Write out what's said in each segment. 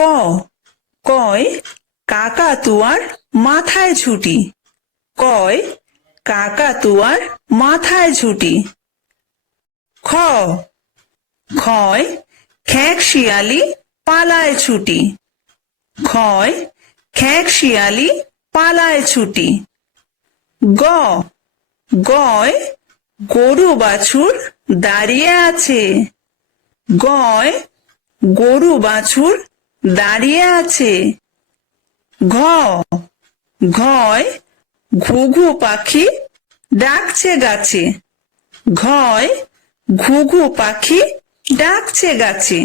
ক, কয় কাকাতুয়ার মাথায় ছুটি। কয় কাকাতুয়ার মাথায় ছুটি। খ, খয় খেক শিয়ালি পালায় ছুটি। খয় খেক শিয়ালি পালায় ছুটি। গ, গয় গরু বাছুর দাঁড়িয়ে আছে। গয় গরু বাছুর দাঁড়িয়ে আছে। ঘ, ঘয় ঘুঘু পাখি ডাকছে গাছে। ঘয় ঘুঘু পাখি ডাকছে গাছে।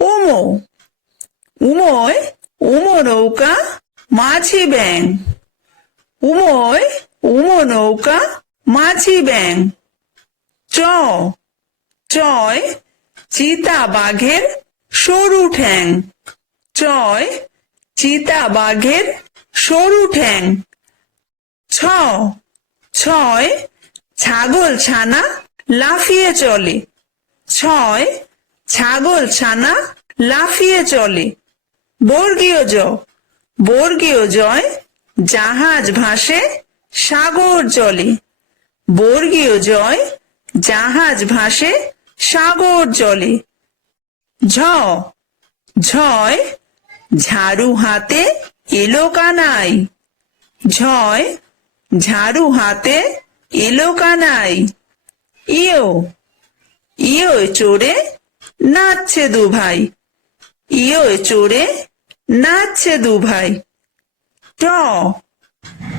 উমো, উময় উমো নৌকা মাঝি ব্যাং। উময় উমো নৌকা মাঝি ব্যাং। চ, চয় চিতা বাঘের সরু ঠ্যাং। চয় চিতা বাঘের সরু ঠ্যাং। ছ, ছয় ছাগল ছানা লাফিয়ে চলে। ছয় ছাগল ছানা লাফিয়ে চলে। বর্গীয় জ, বর্গীয় জয় জাহাজ ভাসে সাগর জলে। বর্গীয় জয় জাহাজ ভাসে সাগর জলে। ঝ, ঝয় ঝাড়ু হাতে এলো কানাই। ঝয় ঝাড়ু হাতে এলো কানাই। ইয়ো, ইয়ো চড়ে নাচছে দু ভাই। ইয়ো চড়ে নাচছে দু ভাই। ট,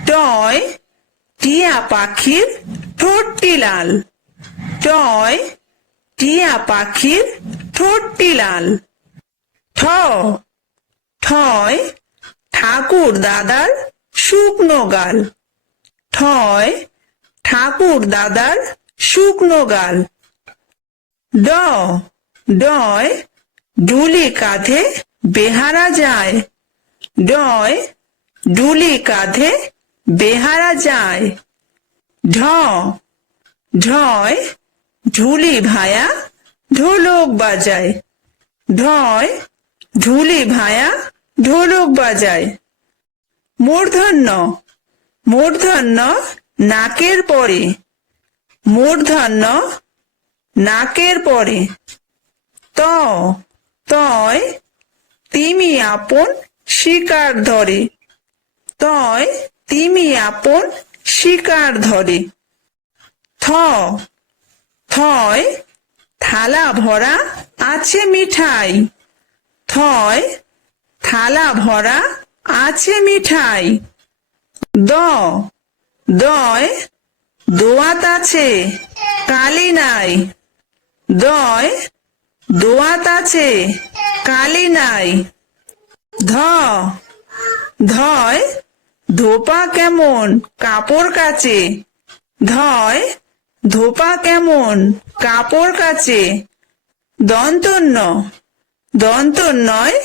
টয় টিয়া পাখির ঠোঁটটি লাল। টয় টিয়া পাখির ঠোঁটটি লাল। ঠ, ঠয় ঠাকুর দাদার শুকনো গাল। ঠয় ঠাকুর দাদার শুকনো গাল। ড, ডয় ডুলি কাঁধে বেহারা যায়। ডয় ডুলি কাঁধে বেহারা যায়। ঢ, ঢয় ঢুলি ভায়া ঢোলক বাজায়। ঢয় ঢুলি ভায়া ঢোলক বাজায়। মূর্ধন্য, মূর্ধন্য নাকের পরে। মূর্ধন্য নাকের পরে। ত, তয় তিমি আপন শিকার ধরে। তয় তিমি আপন শিকার ধরে। থ, থয় থালা ভরা আছে মিঠাই। থয় থালা ভরা আছে মিঠাই। দ, দয় দোয়াত আছে কালি নাই। দয় দোয়াত আছে কালি নাই। ধ, ধয় ধোপা কেমন কাপড় কাচে। ধয় ধোপা কেমন কাপড় কাচে। দন্তন্য, দন্তন্যয়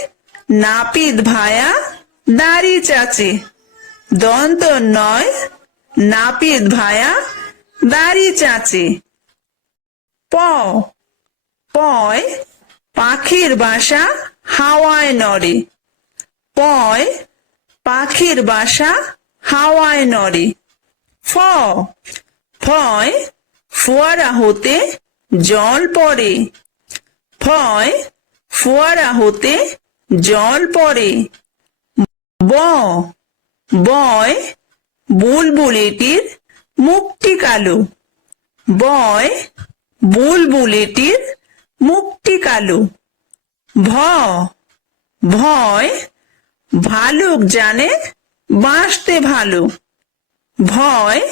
নাপিত ভায়া দাড়ি চাচে। দন্তন্যয় নাপিত ভায়া দাড়ি চাচে। প, পয় পাখির বাসা হাওয়ায় নড়ে। পয় পাখির বাসা হাওয়ায় নড়ে। ফ, ফয় ফোয়ারা হতে জল পড়ে। ফয় ফোয়ারা হতে জল পড়ে। ব, বয় বুলবুলিটির মুখটি কালো। বয় বুলবুলিটির মুখটি কালো। ভ, ভয় ভালুক জানে বাঁচতে ভালো। ভয়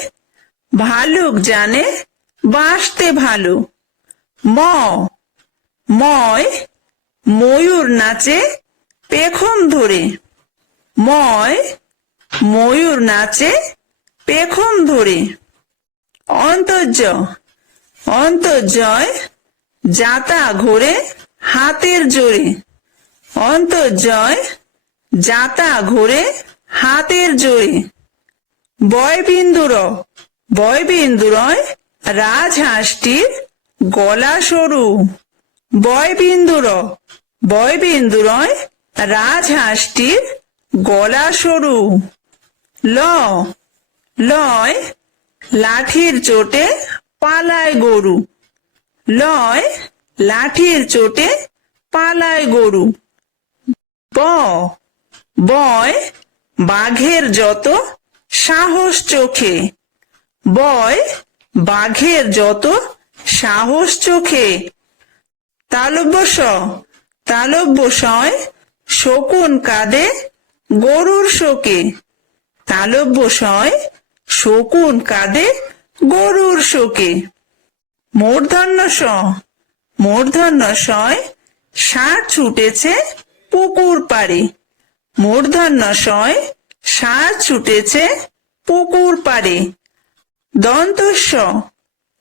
ভালুক জানে বাঁচতে ভালো। ম, ময় ময়ূর নাচে পেখম ধরে। ময় ময়ূর নাচে পেখম ধরে। অন্তর্য, অন্তর্জয় যাতা ঘোরে হাতের জোরে। অন্তর্জয় যাতা ঘোরে হাতের জোরে। বয়বিন্দুর, বয়বিন্দুরয় রাজহাঁসটির গলা সরু। বয়বিন্দুর, বয়বিন্দুরয় রাজহাঁসটির গলা সরু। ল লয় লাঠির চোটে পালায় গরু। লয় লাঠির চোটে পালায় গরু। ব বয় বাঘের যত সাহস চোখে। বয় বাঘের যত সাহস চোখে। তালব্য স তালব্য সয় শকুন কাঁদে গরুর শোকে। তালব্য সয় শকুন কাঁদে গরুর শোকে। মূর্ধন্য স মূর্ধন্য সয় ষাঁড় ছুটেছে পুকুর পাড়ে। মূর্ধন্য সয় ষাঁড় ছুটেছে পুকুর পাড়ে। দন্তস্ব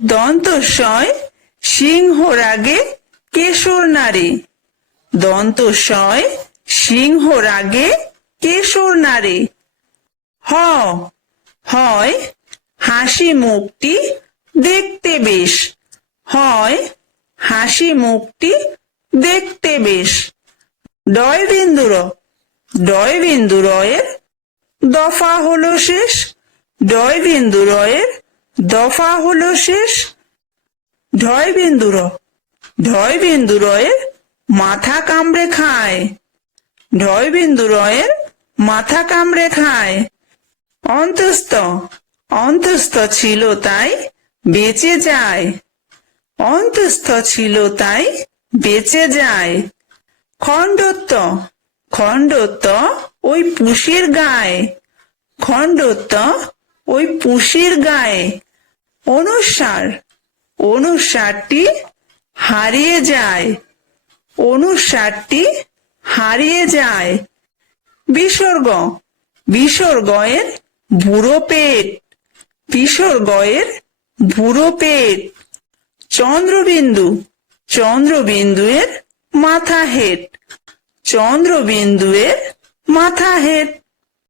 দন্তস্বয় সিংহ রাগে কেশর নাড়ে। দন্তস্বয় সিংহ রাগে কেশর নাড়ে। হ হয় হাসি মুখটি দেখতে বেশ। হয় হাসি মুখটি দেখতে বেশ। ডয় বিন্দু র ডয় বিন্দু রয়ের দফা হলো শেষ। ডয় বিন্দু রয়ের দফা হলো শেষ। ঢয় বিন্দু র ঢয় বিন্দু রয়ের মাথা কামড়ে খায়। ঢয় বিন্দু রয়ের মাথা কামড়ে খায়। অন্তস্থ অন্তস্থ ছিল তাই বেঁচে যায়। অন্তস্থ ছিল তাই বেঁচে যায়। খণ্ডত্ব খণ্ডত্ব ওই পুষির গায়ে। খণ্ডত্ব ওই পুষির গায়ে। অনুসার অনুসারটি হারিয়ে যায়। অনুসারটি হারিয়ে যায়। বিসর্গ বিসর্গয়ের বুড়ো পেট। বিসর্গয়ের বুড়ো পেট। চন্দ্রবিন্দু চন্দ্রবিন্দুয়ের মাথা হেট। চন্দ্রবিন্দুয়ের মাথা হেট।